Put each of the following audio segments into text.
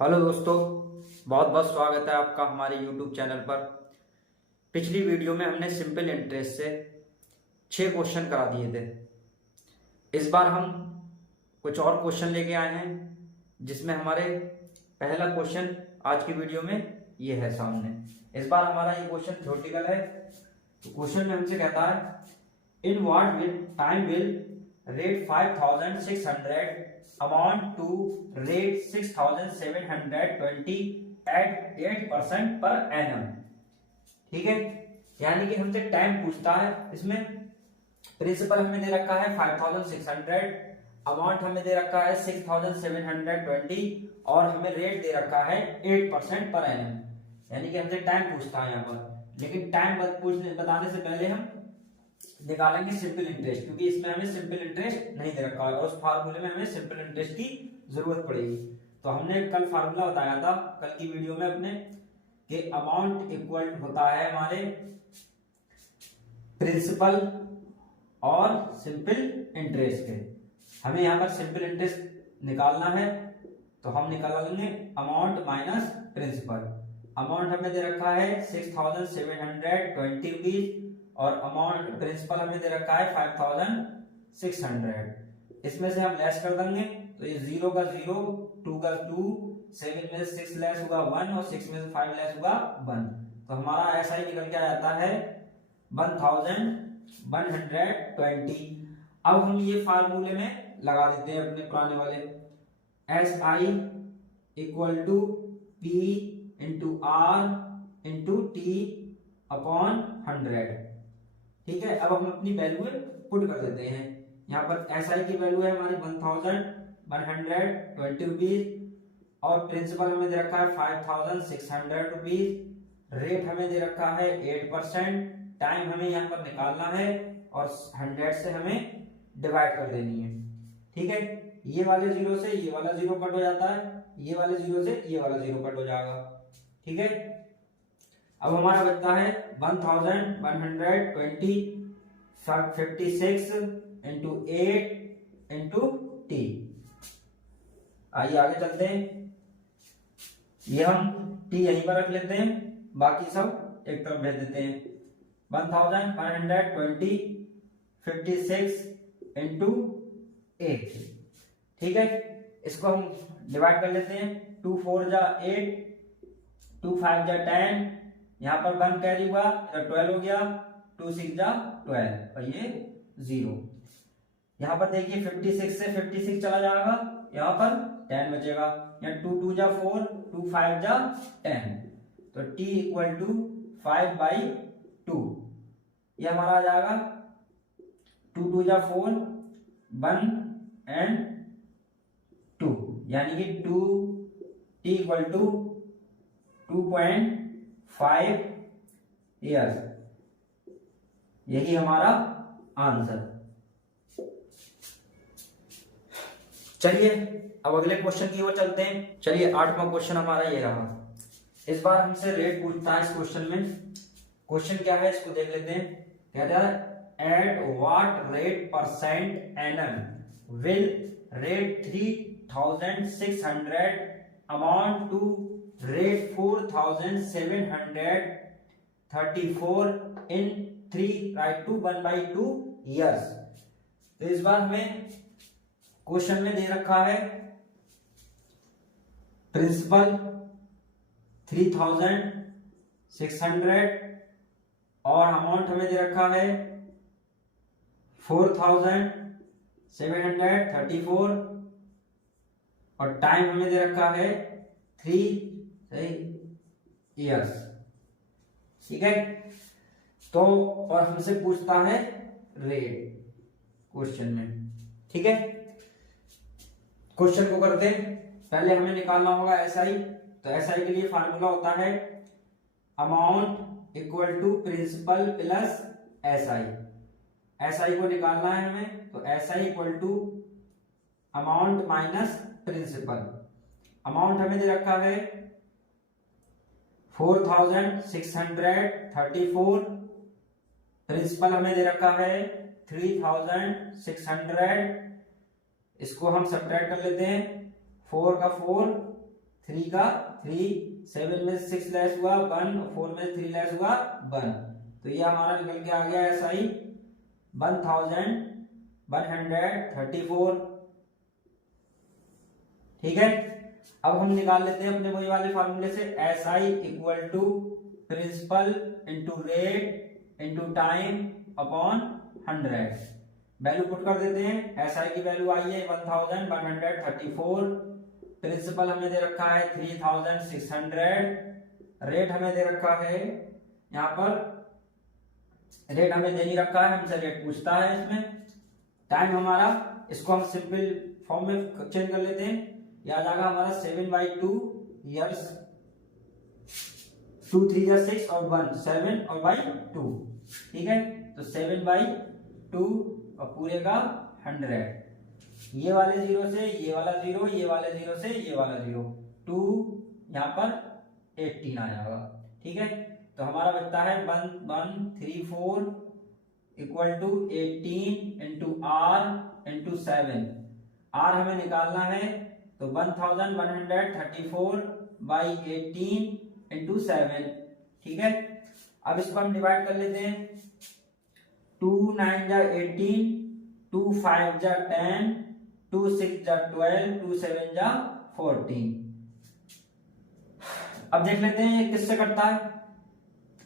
Hello दोस्तों, बहुत बहुत स्वागत है आपका हमारे YouTube चैनल पर। पिछली वीडियो में हमने सिंपल इंटरेस्ट से 6 क्वेश्चन करा दिए थे। इस बार हम कुछ और क्वेश्चन लेके आए हैं, जिसमें हमारे पहला क्वेश्चन आज की वीडियो में ये है सामने। इस बार हमारा ये क्वेश्चन थ्योरेटिकल है। तो क्वेश्चन में हमसे कहता है in what will time will rate 5600 amount to rate 6720 at 8% per annum। ठीक है, यानी कि हमसे टाइम पूछता है। इसमें प्रिंसिपल हमें दे रखा है 5600, अमाउंट हमें दे रखा है 6720 और हमें रेट दे रखा है 8% पर एनम। यानी कि हमसे टाइम पूछता है यहाँ पर। लेकिन टाइम बताने से पहले हम निकालेंगे सिंपल इंटरेस्ट, क्योंकि इसमें हमें सिंपल इंटरेस्ट नहीं दे रखा है और उस फार्मूले में हमें सिंपल इंटरेस्ट की जरूरत पड़ेगी। तो हमने कल फार्मूला बताया था कल की वीडियो में अपने कि अमाउंट इक्वल होता है हमारे प्रिंसिपल और सिंपल इंटरेस्ट के। हमें यहाँ पर सिंपल इंटरेस्ट निकालना है, तो हम निकालेंगे अमाउंट माइनस प्रिंसिपल। अमाउंट हमें दे रखा है 6720 रुपीज और अमाउंट प्रिंसिपल हमें दे रखा है 5600। इसमें से हम लेस कर देंगे, तो ये 0 का 0, 2 का 2, 7 में से 6 लेस होगा 1 और 6 में से 5 लेस होगा 1। तो हमारा ऐसा ही निकल के आ जाता है 1120। अब हम ये फार्मूले में लगा देते हैं अपने पुराने वाले, S I equal to P into R into T upon 100। ठीक है, अब हम अपनी वैल्यू पुट कर देते हैं। यहाँ पर एस आई की वैल्यू है हमारी 1120 रुपीज और प्रिंसिपल हमें दे रखा है 5600 रुपीज। रेट हमें दे रखा है 8%। टाइम हमें यहाँ पर निकालना है और 100 से हमें डिवाइड कर देनी है। ठीक है, ये वाले 0 से ये वाला 0 कट हो जाता है, ये वाले 0 से ये वाला 0 कट हो जाएगा। ठीक है, अब हमारा बचता है 1120 56 इंटू 8 इंटू टी। आइए आगे चलते हैं। ये हम टी यहीं पर रख लेते हैं, बाकी सब एक तरफ भेज देते हैं। 1120 56 इंटू 8। ठीक है, इसको हम डिवाइड कर लेते हैं। 2 4 जा 8, 2 5 जा 10, यहाँ पर 1 कैरी हुआ, इधर 12 हो गया, 2 6 जा 12 और ये 0। यहाँ पर देखिए 56 से 56 चला जाएगा, यहाँ पर 10 बचेगा। यहाँ 2 2 जा 4, 2 5 जा 10, तो t इक्वल टू 5/2। ये हमारा आ जाएगा 2 2 जा 4, 1 एंड 2, यानी कि 2 t इक्वल टू 2.5 ईयर्स। यही हमारा आंसर। चलिए अब अगले क्वेश्चन की ओर चलते हैं। चलिए 8वां क्वेश्चन हमारा ये रहा। इस बार हमसे रेट पूछता है इस क्वेश्चन में। क्वेश्चन क्या है इसको देख लेते हैं। कहता है at what rate percent annum will rate 3600 amount to rate 4734 in 3 right to 1/2 years. तो इस बार हमें क्वेश्चन में दे रखा है प्रिंसिपल 3600 और अमाउंट हमें दे रखा है 4734 और टाइम हमें दे रखा है 3 ईयर्स। ठीक है, तो और हमसे पूछता है रेट क्वेश्चन में। ठीक है, क्वेश्चन को करते हैं। पहले हमें निकालना होगा एसआई। तो एसआई के लिए फार्मूला होता है amount equal to principal plus SI. SI को निकालना है हमें, तो SI equal to amount minus principal. Amount हमें दे रखा है 4634, प्रिंसिपल हमें दे रखा है 3600। इसको हम सब्ट्रैक्ट कर लेते हैं। 4 का 4, 3 का 3, 7 में 6 लेस हुआ 1, 4 में 3 लेस हुआ 1, तो ये हमारा निकल के आ गया SI 1134। ठीक है, अब हम निकाल लेते हैं अपने वही वाले फॉर्मूले से SI equal to principal into rate into time upon 100। Value put कर देते हैं। SI की वैल्यू आई है 1134, प्रिंसिपल हमें दे रखा है 3600, रेट हमें दे रखा है, यहाँ पर रेट हमें दे नहीं रखा है, हमसे रेट पूछता है इसमें। टाइम हमारा, इसको हम सिंपल फॉर्म में चेंज कर लेते हैं, याद आएगा हमारा 7/2 ईयर्स, 2 3 या 6 और 1 7 और बाई 2। ठीक है, तो 7/2 और पूरे का 100, ये वाले 0 से ये वाला 0, ये वाले 0 से ये वाला 0, 2 यहाँ पर 18 आ जाएगा। ठीक है, तो हमारा बचता है 1134 equal to 18 into R into 7। R हमें निकालना है, तो 1134 बाई 18 इंटू 7। ठीक है, अब इसको हम डिवाइड कर लेते हैं। 2 9 जा 18, 2 5 जा 10, 2 6 जा 12, 2 7 जा 14। अब देख लेते हैं ये किससे कटता है।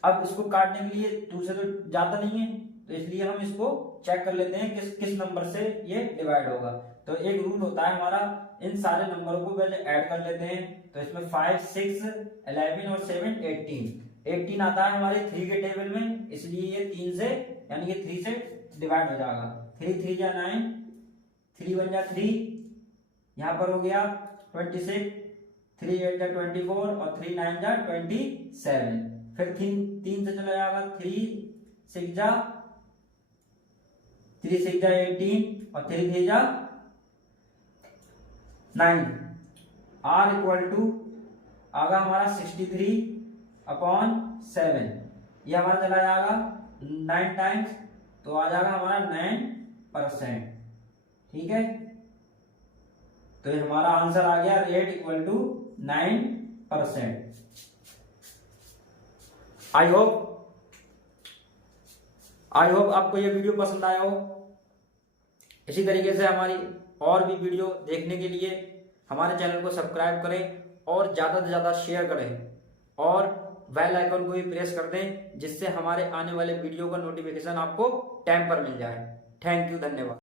अब इसको काटने के लिए 2 से तो जाता नहीं है, तो इसलिए हम इसको चेक कर लेते हैं किस नंबर से ये डिवाइड होगा। तो एक रूल होता है हमारा, इन सारे नंबरों को पहले ऐड कर लेते हैं। तो इसमें 5 6 11 और 7 18 आता है हमारे 3 के टेबल में, इसलिए ये 3 से यानी कि 3 से डिवाइड हो जाएगा। 3 3 जा 9, 3 1 जा 3, यहाँ पर हो गया 26, 3 8 जा 24 और 3 9 जा 27। फिर 3 से चला जाएगा, 3 6 जा 18 और 3 3 जा 9। R इक्वल टू आगा हमारा 63/7, ये हमारा चला जाएगा 9 टाइम्स, तो आ जाएगा हमारा 9%। ठीक है, तो ये हमारा आंसर आ गया, rate equal to 9%। I hope आपको ये वीडियो पसंद आया हो। इसी तरीके से हमारी और भी वीडियो देखने के लिए हमारे चैनल को सब्सक्राइब करें और ज़्यादा से ज़्यादा शेयर करें और बेल आइकन को भी प्रेस कर दें, जिससे हमारे आने वाले वीडियो का नोटिफिकेशन आपको टाइम पर मिल जाए। थैंक यू, धन्यवाद।